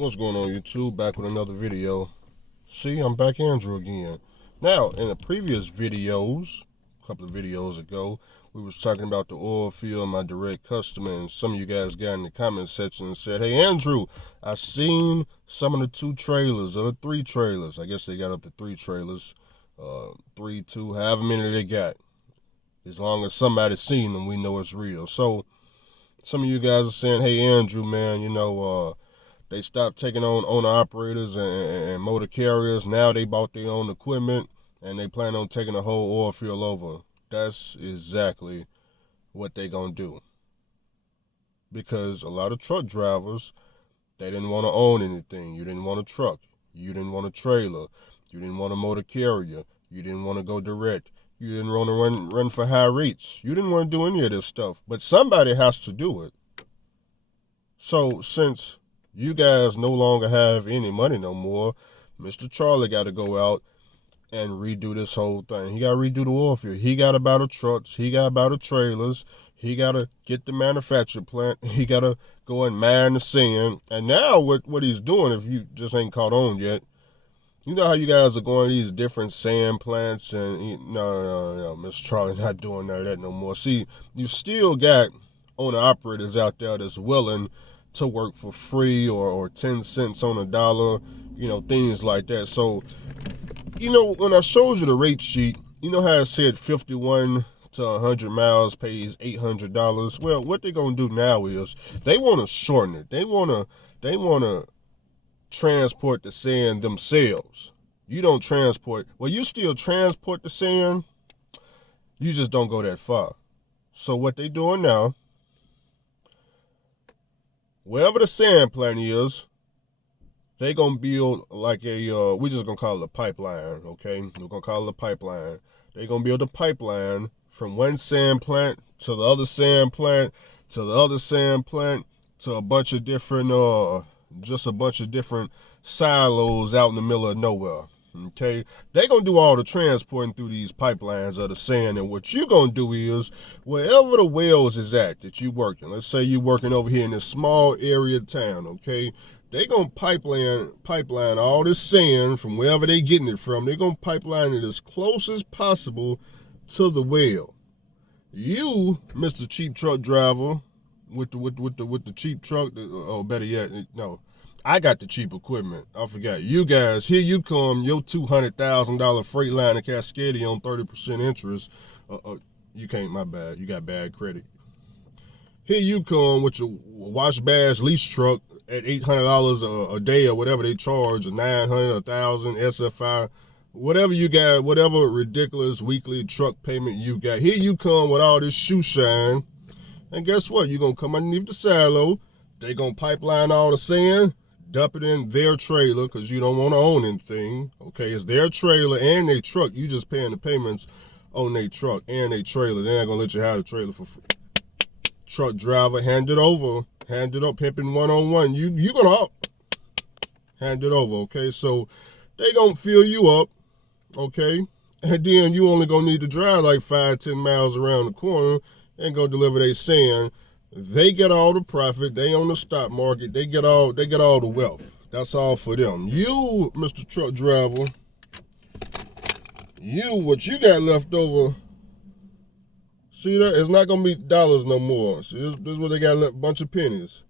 What's going on, YouTube? Back with another video. See, I'm back Andrew again. Now, in the previous videos, a couple of videos ago, we was talking about the oil field, my direct customer, and some of you guys got in the comment section and said, hey Andrew, I seen some of the 2 trailers or the 3 trailers. I guess they got up to 3 trailers, 3, 2, however many they got. As long as somebody's seen them, we know it's real. So some of you guys are saying, hey Andrew, man, they stopped taking on owner-operators and motor carriers. Now they bought their own equipment, and they plan on taking the whole oil field over. That's exactly what they gonna do. Because a lot of truck drivers, they didn't want to own anything. You didn't want a truck. You didn't want a trailer. You didn't want a motor carrier. You didn't want to go direct. You didn't want to run for high rates. You didn't want to do any of this stuff. But somebody has to do it. So since you guys no longer have any money no more, Mr. Charlie got to go out and redo this whole thing. He got to redo the oil field. He got to buy the trucks. He got to buy the trailers. He got to get the manufacturing plant. He got to go and mine the sand. And now what he's doing, if you just ain't caught on yet, you know how you guys are going to these different sand plants, and no, Mr. Charlie not doing none of that no more. See, you still got owner-operators out there that's willing to work for free or 10 cents on a dollar, things like that. So, when I showed you the rate sheet, you know how I said 51 to 100 miles pays $800? Well, what they're going to do now is they want to shorten it. They want to transport the sand themselves. You don't transport, well, you still transport the sand, you just don't go that far. So what they doing now, wherever the sand plant is, they gonna build like a, we just gonna call it a pipeline, okay? We're gonna call it a pipeline. They gonna build a pipeline from one sand plant to the other sand plant to the other sand plant to a bunch of different, just a bunch of different silos out in the middle of nowhere, okay? They gonna do all the transporting through these pipelines of the sand, and what you gonna do is, wherever the wells is at that you working, let's say you working over here in this small area of town, okay? They gonna pipeline all this sand from wherever they getting it from. They gonna pipeline it as close as possible to the well. You, Mr. Cheap Truck Driver, with the cheap truck, or better yet, no, I got the cheap equipment. I forgot. You guys, here you come, your $200,000 Freightliner Cascadia on 30% interest. You can't, my bad, you got bad credit. Here you come with your wash bash lease truck at $800 a day or whatever they charge, or $900, $1,000, SFI, whatever you got, whatever ridiculous weekly truck payment you got. Here you come with all this shoe shine. And guess what? You're going to come underneath the silo. They're going to pipeline all the sand, dump it in their trailer, because you don't want to own anything. Okay, it's their trailer and their truck. You just paying the payments on their truck and their trailer. They're not going to let you have the trailer for free. Truck driver, hand it over. Hand it up, pimping one-on-one. You going to hand it over, okay? So they going to fill you up, okay? And then you only going to need to drive like 5-10 miles around the corner and go deliver their sand. They get all the profit. They on the stock market. They get all the wealth. That's all for them. You, Mr. Truck Driver, what you got left over, see that? It's not gonna be dollars no more. See, this is what they got left, a bunch of pennies.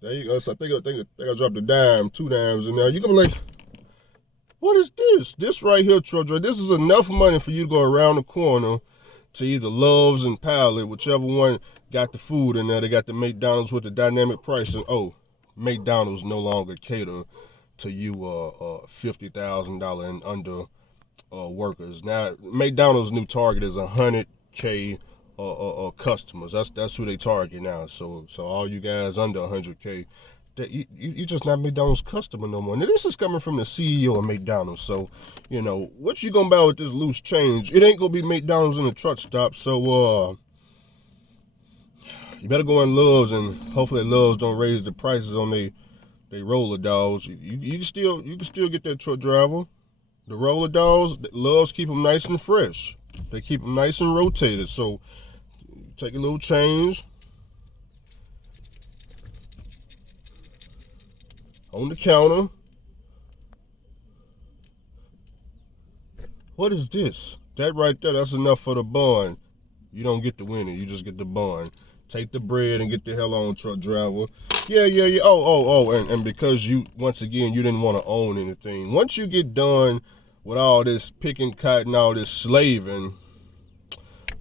There you go. So I think I dropped a dime, 2 dimes in there. You gonna be like, what is this? This right here, truck driver, this is enough money for you to go around the corner to either Love's and Pilot, whichever one got the food in there. They got the McDonald's with the dynamic pricing. Oh, McDonald's no longer cater to you $50,000 and under workers. Now McDonald's new target is 100K customers. That's who they target now. So all you guys under 100K, you just not McDonald's customer no more. Now this is coming from the CEO of McDonald's. So what you gonna buy with this loose change? It ain't gonna be McDonald's in the truck stop. So you better go in Love's, and hopefully Love's don't raise the prices on they roller dogs. You can still get that truck driver. The roller dogs, Love's keep them nice and fresh. They keep them nice and rotated. So take a little change, on the counter. What is this? That right there, that's enough for the bun. You don't get the winner, you just get the bun. Take the bread and get the hell on, truck driver. Yeah. Oh, and because you, once again, you didn't want to own anything. Once you get done with all this picking cotton, all this slaving,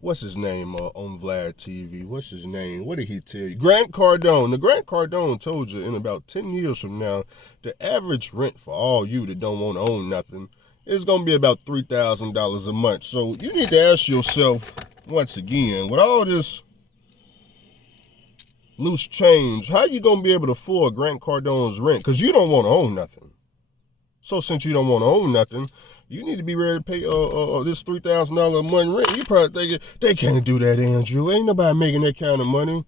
what's his name on Vlad TV? What's his name? What did he tell you? Grant Cardone. The Grant Cardone told you in about 10 years from now, the average rent for all you that don't want to own nothing is going to be about $3,000 a month. So you need to ask yourself, once again, with all this loose change, how you going to be able to afford Grant Cardone's rent? Because you don't want to own nothing. So since you don't want to own nothing, you need to be ready to pay this $3,000 a month rent. You probably thinking, they can't do that, Andrew. Ain't nobody making that kind of money.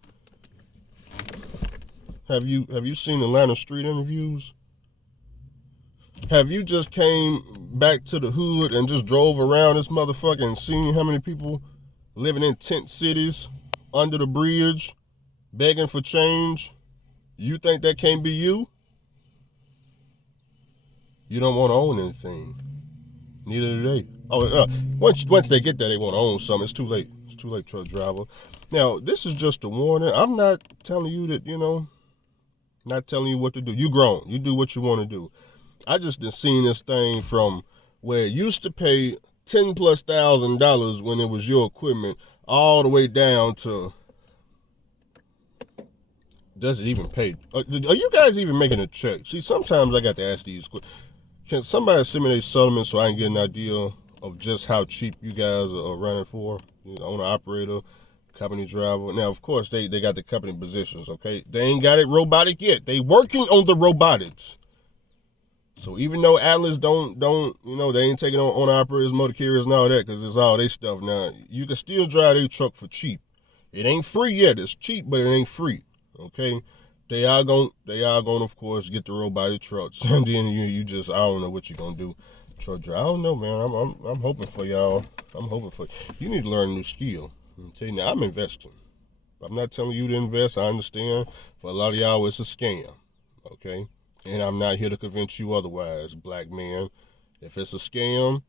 Have you seen Atlanta street interviews? Have you just came back to the hood and just drove around this motherfucker and seen how many people living in tent cities under the bridge begging for change? You think that can't be you? You don't want to own anything. Neither do they. Oh, once they get there, they want to own something. It's too late. It's too late, truck driver. Now, this is just a warning. I'm not telling you that, not telling you what to do. You grown. You do what you want to do. I just done seen this thing from where it used to pay $10,000+ when it was your equipment, all the way down to, does it even pay? Are you guys even making a check? See, sometimes I got to ask these questions. Can somebody send me their settlement so I can get an idea of just how cheap you guys are running for? Owner, operator, company driver. Now, of course, they got the company positions, okay? They ain't got it robotic yet. They working on the robotics. So even though Atlas don't they ain't taking on operators, motor carriers, and all that, because it's all they stuff now, you can still drive their truck for cheap. It ain't free yet. It's cheap, but it ain't free, okay? They are going, of course, get the robotic trucks, and then you just, I don't know what you're gonna do. Truck driver, I don't know, man. I'm hoping for y'all. I'm hoping for you. Need to learn a new skill. I'm telling you, I'm investing. I'm not telling you to invest. I understand. For a lot of y'all, it's a scam, okay? And I'm not here to convince you otherwise, black man. If it's a scam,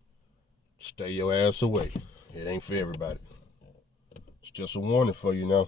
stay your ass away. It ain't for everybody. It's just a warning for you now.